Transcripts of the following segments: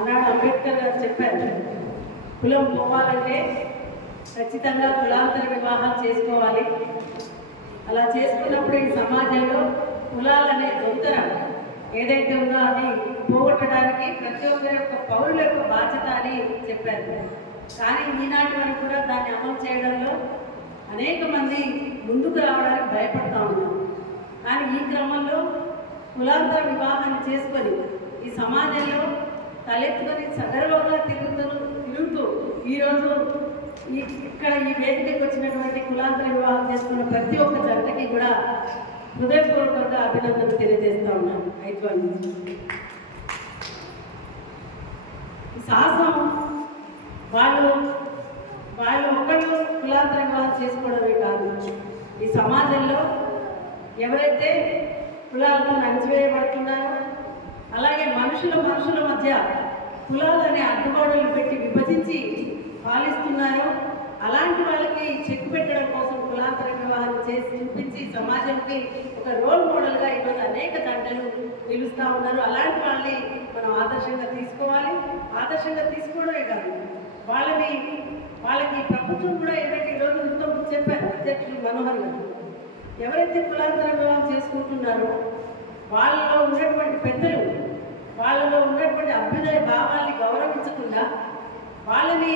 అన్నాడు అంబేద్కర్ గారు చెప్పారు. కులం పోవాలంటే ఖచ్చితంగా కులాంతర వివాహం చేసుకోవాలి. అలా చేసుకున్నప్పుడు ఈ సమాజంలో కులాలనే దొంతర ఏదైతే ఉందో అది పోగొట్టడానికి ప్రతి ఒక్కరి యొక్క పౌరుల యొక్క బాధ్యత అని చెప్పారు. కానీ ఈనాటి వరకు కూడా దాన్ని అమలు చేయడంలో అనేక మంది ముందుకు రావడానికి భయపడతా ఉన్నారు. కానీ ఈ క్రమంలో కులాంతర వివాహాన్ని చేసుకొని ఈ సమాజంలో తలెత్తుకొని సగర్వంగా తిరుగుతూ తిరుగుతూ ఈరోజు ఈ ఇక్కడ ఈ వేదికకి వచ్చినటువంటి కులాంతర వివాహం చేసుకున్న ప్రతి ఒక్క జంటకి కూడా హృదయపూర్వకంగా అభినందనలు తెలియజేస్తా ఉన్నాను. హైదరాబాద్ నుంచి సాహసం వాళ్ళు వాళ్ళు ఒక్కళ్ళు కులాంతర వివాహం చేసుకోవడమే కాదు. ఈ సమాజంలో ఎవరైతే కులాలతో నడిచివేయబడుతున్నారో అలాగే మనుషుల మనుషుల మధ్య కులాలనే అడ్డుగోడలు పెట్టి విభజించి పాలిస్తున్నారో అలాంటి వాళ్ళకి చెక్ పెట్టడం కోసం కులాంతర వివాహాలు చేసి చూపించి సమాజంకి ఒక రోల్ మోడల్గా ఈరోజు అనేక దండలు నిలుస్తూ ఉన్నారు. అలాంటి వాళ్ళని మనం ఆదర్శంగా తీసుకోవాలి. ఆదర్శంగా తీసుకోవడమే కాదు వాళ్ళని వాళ్ళకి ప్రభుత్వం కూడా ఏదైతే ఈరోజు ఇంతకు చెప్పారు అధ్యక్షులు మనోహర్ గారు. ఎవరైతే కులాంతర వివాహం చేసుకుంటున్నారో వాళ్ళలో ఉన్నటువంటి పెద్ద భావాల్ని గౌరవించకుండా వాళ్ళని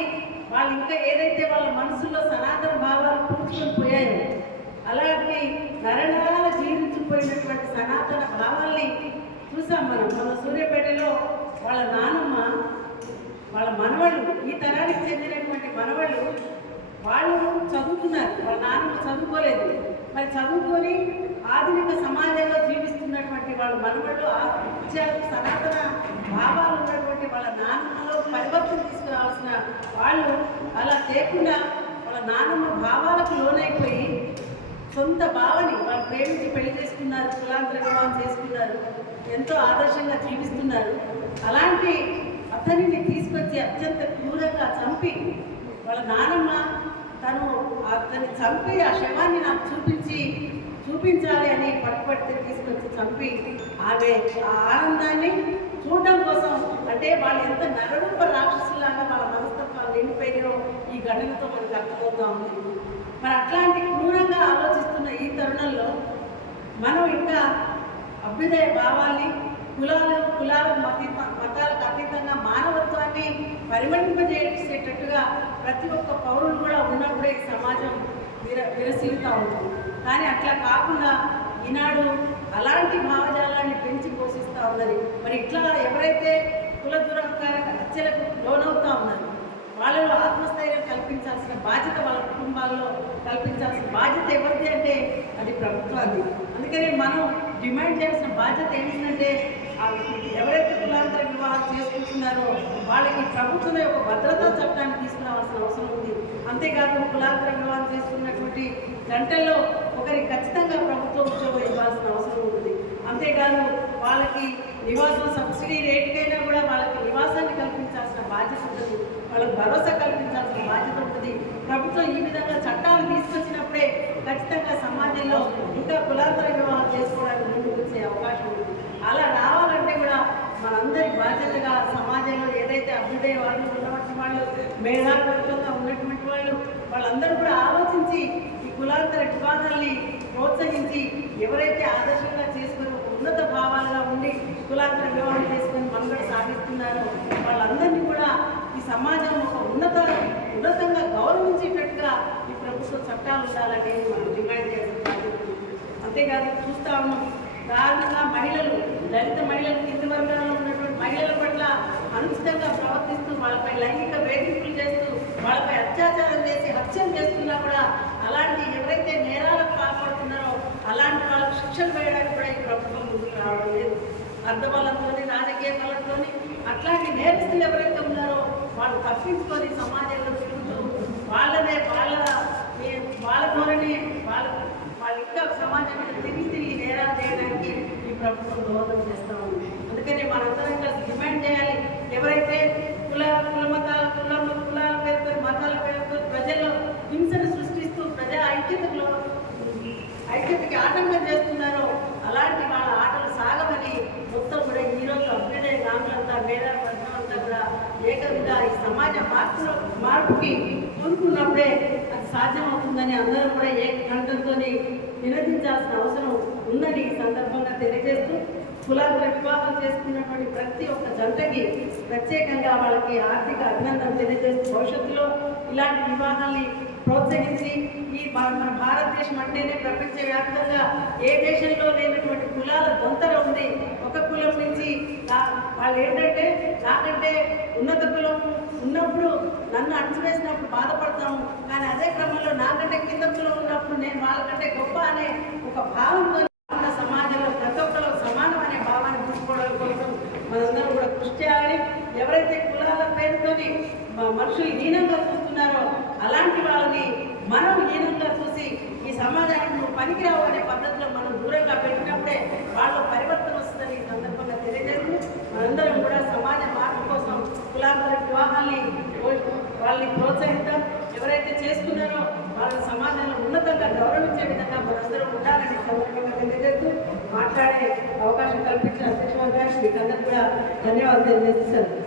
వాళ్ళు ఇంకా ఏదైతే వాళ్ళ మనసులో సనాతన భావాలు పూడ్చుకొని పోయాయో అలాంటి నరనరాల జీవించిపోయినటువంటి సనాతన భావాల్ని చూసాం మనం మన సూర్యపేటలో వాళ్ళ నానమ్మ వాళ్ళ మనవళ్ళు ఈ తరానికి చెందినటువంటి మనవళ్ళు వాళ్ళు చదువుకున్నారు. వాళ్ళ నాన్నమ్మ చదువుకోలేదు. మరి చదువుకొని ఆధునిక సమాజంలో జీవిస్తున్నటువంటి వాళ్ళ మనవళ్ళు ఆ సనాతన భావాలు ఉన్నటువంటి వాళ్ళ నాన్నమ్మలో పరివర్తన తీసుకురావాల్సిన వాళ్ళు అలా లేకుండా వాళ్ళ నాన్నమ్మ భావాలకు లోనైపోయి సొంత భావని వాళ్ళు ప్రేమించి పెళ్ళి చేసుకున్నారు కులాంతర వివాహం చేసుకున్నారు ఎంతో ఆదర్శంగా జీవిస్తున్నారు. అలాంటి అతనిని తీసుకొచ్చి అత్యంత క్రూరంగా చంపి వాళ్ళ నానమ్మ తను అతన్ని చంపి ఆ శవాన్ని నాకు చూపించి చూపించాలి అని పట్టుపడితే తీసుకొచ్చి చంపి ఆమె ఆ ఆనందాన్ని చూడడం కోసం అంటే వాళ్ళు ఎంత నరరూప రాక్షసులాగా వాళ్ళ మనస్తత్వాలు నిండిపోయారో ఈ ఘటనతో మనకు అర్థమవుతా ఉంది. మరి అట్లాంటి క్రూరంగా ఆలోచిస్తున్న ఈ తరుణంలో మనం ఇంకా అభ్యుదయ భావాల్ని కులాలు కులాల మతి మతాలకు అతీతంగా మానవత్వాన్ని పరిమళింపజేసేటట్టుగా ప్రతి ఒక్క పౌరులు కూడా ఉన్నప్పుడే ఈ సమాజం విర విరసిల్లుతూ ఉంటుంది. కానీ అట్లా కాకుండా ఈనాడు అలాంటి భావజాలాన్ని పెంచి పోషిస్తూ ఉన్నది. మరి ఇట్లా ఎవరైతే కుల దురహంకార హత్యలకు లోనవుతూ ఉన్నారు వాళ్ళలో ఆత్మస్థైర్యం కల్పించాల్సిన బాధ్యత వాళ్ళ కుటుంబాల్లో కల్పించాల్సిన బాధ్యత ఎవరిది అంటే అది ప్రభుత్వాన్ని అందుకని మనం డిమాండ్ చేయాల్సిన బాధ్యత ఏంటంటే ఎవరైతే కులాంతర వివాహం చేసుకుంటున్నారో వాళ్ళకి ప్రభుత్వం యొక్క భద్రతా చట్టాన్ని తీసుకురావాల్సిన అవసరం ఉంది. అంతేకాదు కులాంతర వివాహం చేసుకున్నటువంటి గంటల్లో ఒకరికి ఖచ్చితంగా ప్రభుత్వం ఉద్యోగం ఇవ్వాల్సిన అవసరం ఉంది అంతేకాదు వాళ్ళకి నివాసం సబ్సిడీ రేటుకైనా కూడా వాళ్ళకి నివాసాన్ని కల్పించాల్సిన బాధ్యత ఉంటుంది. వాళ్ళకి భరోసా కల్పించాల్సిన బాధ్యత ఉంటుంది. ప్రభుత్వం ఈ విధంగా చట్టాలు తీసుకొచ్చినప్పుడే ఖచ్చితంగా సమాజంలో ఇంకా కులాంతర వివాహం చేసుకోవడానికి ముందుకు వచ్చే అవకాశం ఉంది అలా రావాలంటే కూడా మనందరి బాధ్యతగా సమాజంలో ఏదైతే అభ్యుదయ వాళ్ళు ఉన్నామో వాళ్ళు మేధావర్గంగా ఉన్నటువంటి వాళ్ళు వాళ్ళందరూ కూడా ఆలోచించి ఈ కులాంతర వివాదాల్ని ప్రోత్సహించి ఎవరైతే ఆదర్శంగా చేసుకుని ఒక ఉన్నత భావాలుగా ఉండి కులాంతర వివాహం చేసుకొని మనుగడ సాగిస్తున్నారో వాళ్ళందరినీ కూడా ఈ సమాజం ఒక ఉన్నత ఉన్నతంగా గౌరవించేటట్టుగా ఈ ప్రభుత్వ చట్టాలు ఉండాలని మనం డిమాండ్ చేస్తున్నాం అంతేకాదు చూస్తా ఉన్నాం. దారుణంగా మహిళలు దళిత మహిళలు కింది వర్గాల్లో ఉన్నటువంటి మహిళల పట్ల అనుచితంగా ప్రవర్తిస్తూ వాళ్ళపై లైంగిక వేధింపులు చేస్తూ వాళ్ళపై అత్యాచారం చేసి హత్యలు చేస్తున్నా కూడా అలాంటి ఎవరైతే నేరాలకు పాల్పడుతున్నారో అలాంటి వాళ్ళకు శిక్షలు వేయడానికి కూడా ఈ ప్రభుత్వం ముందుకు రావడం లేదు. అర్థబలంతోని రాజకీయ బలంతోని అట్లాంటి నేరస్తులు ఎవరైతే ఉన్నారో వాళ్ళు తప్పించుకొని సమాజంలో తిరుగుతూ వాళ్ళనే వాళ్ళ వాళ్ళ ధోరణి వాళ్ళ వాళ్ళు ఇంకా సమాజం మీద తిరిగి చేయడానికి ఈ ప్రభుత్వం దోహదం చేస్తూ ఉంది. అందుకని మనందరం కలిసి డిమాండ్ చేయాలి. ఎవరైతే కుల కుల మతాల కుల కులాల పేరుతో మతాల పేరుతో ప్రజల్లో హింసను సృష్టిస్తూ ప్రజా ఐక్యతలో ఐక్యతకి ఆటంకం చేస్తున్నారో అలాంటి వాళ్ళ ఆటలు సాగమని మొత్తం కూడా ఈరోజు అభ్యుదయ గ్రాములంతా మేధావర్గం అంతా కూడా ఏకంగా ఈ సమాజ మార్పులో మార్పుకి కోరుకున్నప్పుడే అది సాధ్యమవుతుందని అందరం కూడా ఏ ఏకంఠంతో నినదించాల్సిన అవసరం ఉందని ఈ సందర్భంగా తెలియజేస్తూ కులాంతర వివాహం చేసుకున్నటువంటి ప్రతి ఒక్క జంటకి ప్రత్యేకంగా వాళ్ళకి ఆర్థిక అభినందన తెలియజేస్తూ భవిష్యత్తులో ఇలాంటి వివాహాల్ని ప్రోత్సహించి ఈ మన భారతదేశం అంటేనే ప్రపంచవ్యాప్తంగా ఏ దేశంలో లేనటువంటి కులాల దొంతర ఉంది. ఒక కులం నుంచి వాళ్ళు ఏంటంటే నాకంటే ఉన్నత కులం ఉన్నప్పుడు నన్ను అణచివేసినప్పుడు బాధపడతాము. కానీ అదే క్రమంలో నాకంటే కింద కులం ఉన్నప్పుడు నేను వాళ్ళకంటే గొప్ప అనే ఒక భావంతో ఉన్న సమాజంలో ప్రతి ఒక్కరు సమానం అనే భావాన్ని తీసుకోవడం కోసం మనందరం కూడా కృషి చేయాలి. ఎవరైతే కులాల పేరుతోని మనుషులు హీనంగా చూస్తున్నారో అలాంటి వాళ్ళని మనం హీనంగా చూసి ఈ సమాజానికి నువ్వు పనికిరావు అనే పద్ధతిలో మనం దూరంగా పెట్టినప్పుడే వాళ్ళ పరివర్తన వస్తుందని ఈ సందర్భంగా తెలియజేస్తూ మనందరం కూడా సమాజ మార్పు కోసం కులాంతర వివాహాల్ని వాళ్ళని ప్రోత్సహిద్దాం. ఎవరైతే చేసుకున్నారో వాళ్ళ సమాజంలో ఉన్నతంగా గౌరవించే విధంగా మనందరం ఉండాలని ఈ సందర్భంగా తెలియజేస్తూ మాట్లాడే అవకాశం కల్పించిన అధ్యక్ష వర్గానికి మీకు అందరికీ కూడా ధన్యవాదాలు తెలియజేస్తాను.